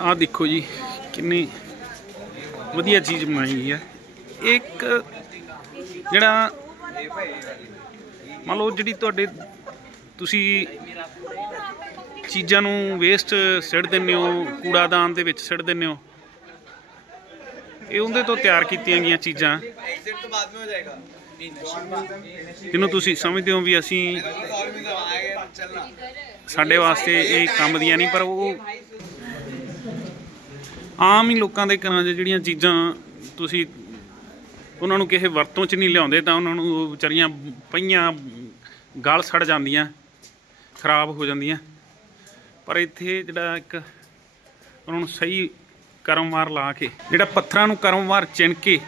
ਆ ਦੇਖੋ ਜੀ, ਕਿੰਨੀ ਵਧੀਆ ਚੀਜ਼ ਬਣਾਈ ਗਈ ਹੈ ਇੱਕ ਜਿਹੜਾ ਮੰਨ ਲਓ ਜਿਹੜੀ ਤੁਹਾਡੇ ਤੁਸੀਂ ਚੀਜ਼ਾਂ ਨੂੰ ਵੇਸਟ ਸਿੱਟ ਦਿੰਦੇ ਹੋ, ਕੂੜਾਦਾਨ ਦੇ ਵਿੱਚ ਸਿੱਟ ਦਿੰਦੇ ਹੋ। ਇਹ ਉਹਦੇ ਤੋਂ ਤਿਆਰ ਕੀਤੀਆਂ ਗਈਆਂ ਚੀਜ਼ਾਂ। ਜਿਹਨੂੰ ਤੁਸੀਂ ਸਮਝਦੇ ਹੋ ਵੀ ਅਸੀਂ ਸਾਡੇ ਵਾਸਤੇ ਇਹ ਕੰਮ ਦੀਆਂ ਨਹੀਂ, ਪਰ ਉਹ ਆਮ ਹੀ ਲੋਕਾਂ ਦੇ ਘਰਾਂ 'ਚ ਜਿਹੜੀਆਂ ਚੀਜ਼ਾਂ ਤੁਸੀਂ ਉਹਨਾਂ ਨੂੰ ਕਿਸੇ ਵਰਤੋਂ 'ਚ ਨਹੀਂ ਲਿਆਉਂਦੇ, ਤਾਂ ਉਹਨਾਂ ਨੂੰ ਵਿਚਾਰੀਆਂ ਪਈਆਂ ਗਲ ਸੜ ਜਾਂਦੀਆਂ, ਖਰਾਬ ਹੋ ਜਾਂਦੀਆਂ। ਪਰ ਇੱਥੇ ਜਿਹੜਾ ਇੱਕ ਉਹਨਾਂ ਨੂੰ ਸਹੀ ਕਰਮਵਾਰ ਲਾ ਕੇ, ਜਿਹੜਾ ਪੱਥਰਾਂ ਨੂੰ ਕਰਮਵਾਰ ਚਿਣ ਕੇ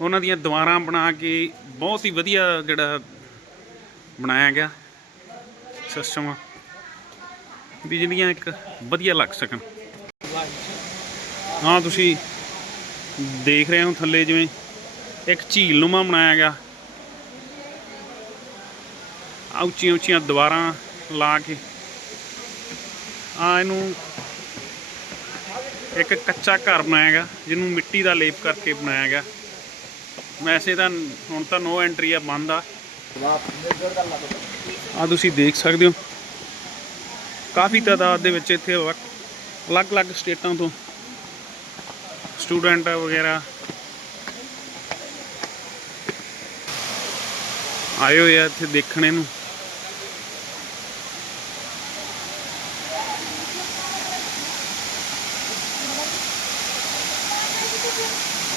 ਉਹਨਾਂ ਦੀਆਂ ਦੀਵਾਰਾਂ ਬਣਾ ਕੇ ਬਹੁਤ ਹੀ ਵਧੀਆ ਜਿਹੜਾ ਬਣਾਇਆ ਗਿਆ ਸਿਸਟਮ ਆ ਬਿਜਲੀਆਂ ਇੱਕ ਵਧੀਆ ਲੱਗ ਸਕਣ। ਹਾਂ, ਤੁਸੀਂ ਦੇਖ ਰਹੇ ਹੋ ਥੱਲੇ ਜਿਵੇਂ ਇੱਕ ਝੀਲ ਨੂੰਮਾ ਬਣਾਇਆ ਗਿਆ। ਉੱਚੀਆਂ ਉੱਚੀਆਂ ਦੀਵਾਰਾਂ ਲਾ ਕੇ। ਆ ਇਹਨੂੰ ਇੱਕ ਕੱਚਾ ਘਰ ਬਣਾਇਆ ਗਿਆ, ਜਿਹਨੂੰ ਮਿੱਟੀ ਦਾ ਲੇਪ ਕਰਕੇ ਬਣਾਇਆ ਗਿਆ। ਵੈਸੇ ਤਾਂ ਹੁਣ ਤਾਂ ਨੋ ਐਂਟਰੀ ਆ ਬੰਦ ਆ। ਆ ਤੁਸੀਂ ਦੇਖ ਸਕਦੇ ਹੋ। ਕਾਫੀ ਤਾਦਾਦ ਦੇ ਵਿੱਚ ਇੱਥੇ ਅਲੱਗ-ਅਲੱਗ ਸਟੇਟਾਂ ਤੋਂ ਸਟੂਡੈਂਟ ਵਗੈਰਾ ਆਏ ਹੋਏ ਆ ਇੱਥੇ ਦੇਖਣੇ ਨੂੰ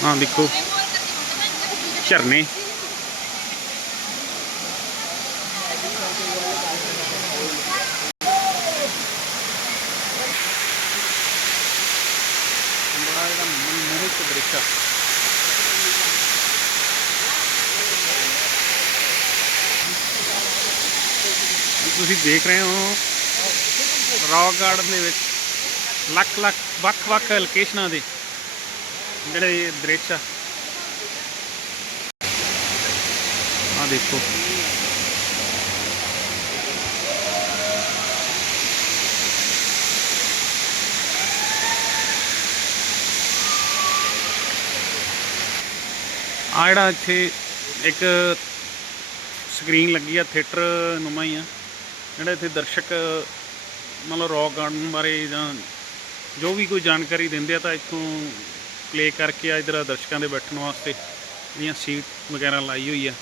ਹਾਂ ਦੇਖੋ, ਝਰਨੇ। ਮਨਮੋਹਕ ਤੁਸੀਂ ਦੇਖ ਰਹੇ ਹੋ ਰੌਕ ਗਾਰਡਨ ਦੇ ਵਿੱਚ ਲੱਖ ਲੱਖ ਵੱਖ-ਵੱਖ ਲੋਕੇਸ਼ਨਾਂ ਦੇ ਜਿਹੜੇ ਦ੍ਰਿਸ਼ ਆ। ਆ ਦੇਖੋ। ਆ ਜਿਹੜਾ ਇੱਥੇ ਇੱਕ ਸਕਰੀਨ ਲੱਗੀ ਆ ਥੀਏਟਰ ਨੁਮਾ ਹੀ ਆ। ਜਿਹੜਾ ਇੱਥੇ ਦਰਸ਼ਕ, ਮਤਲਬ ਰੌਕ ਗਾਰਡਨ ਬਾਰੇ ਜਾਂ ਜੋ ਵੀ ਕੋਈ ਜਾਣਕਾਰੀ ਦਿੰਦੇ ਆ ਤਾਂ ਇੱਥੋਂ ਪਲੇ ਕਰਕੇ ਆ, ਇਧਰ ਦਰਸ਼ਕਾਂ ਦੇ ਬੈਠਣ ਵਾਸਤੇ, ਜਿਹੜੀਆਂ ਸੀਟ ਵਗੈਰਾ ਲਾਈ ਹੋਈ ਆ।